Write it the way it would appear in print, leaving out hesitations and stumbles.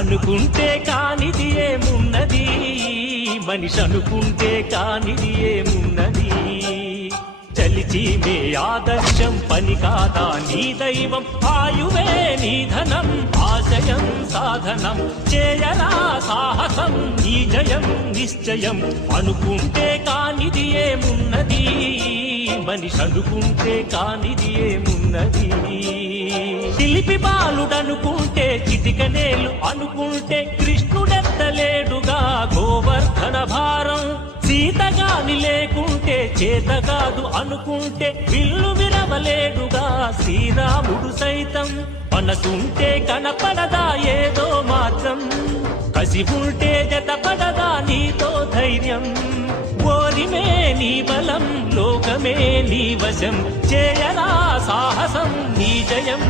అనుకుంటే కానిది ఏమున్నది, మనిషి అనుకుంటే కానిది ఏమున్నది. చలిచి మే ఆదర్శం పని కాదా నీ దైవం, ఆయువే నీ ధనం ఆశయం సాధనం. చేయరా సాహసం నీ జయం నిశ్చయం. అనుకుంటే కానిది ఏమున్నది, మనిషి అనుకుంటే కానిది ఏమున్నది. శిల్పి బాలుడనుకుంటే చిటికనేలు అనుకుంటే కృష్ణుడెత్తలేడుగా గోవర్ధన భారం. సీతగాని లేకుంటే చేతగాదు అనుకుంటే విల్లు విరవలేడుగా శ్రీరాముడు సైతం. మనసుంటే కనపడదా ఏదో మాత్రం, కసి ఉంటే జతపడదా నీతో ధైర్యం. ఓరిమే నీ బలం లోకమే నీ వశం, చేయరా సాహసం నీ జయం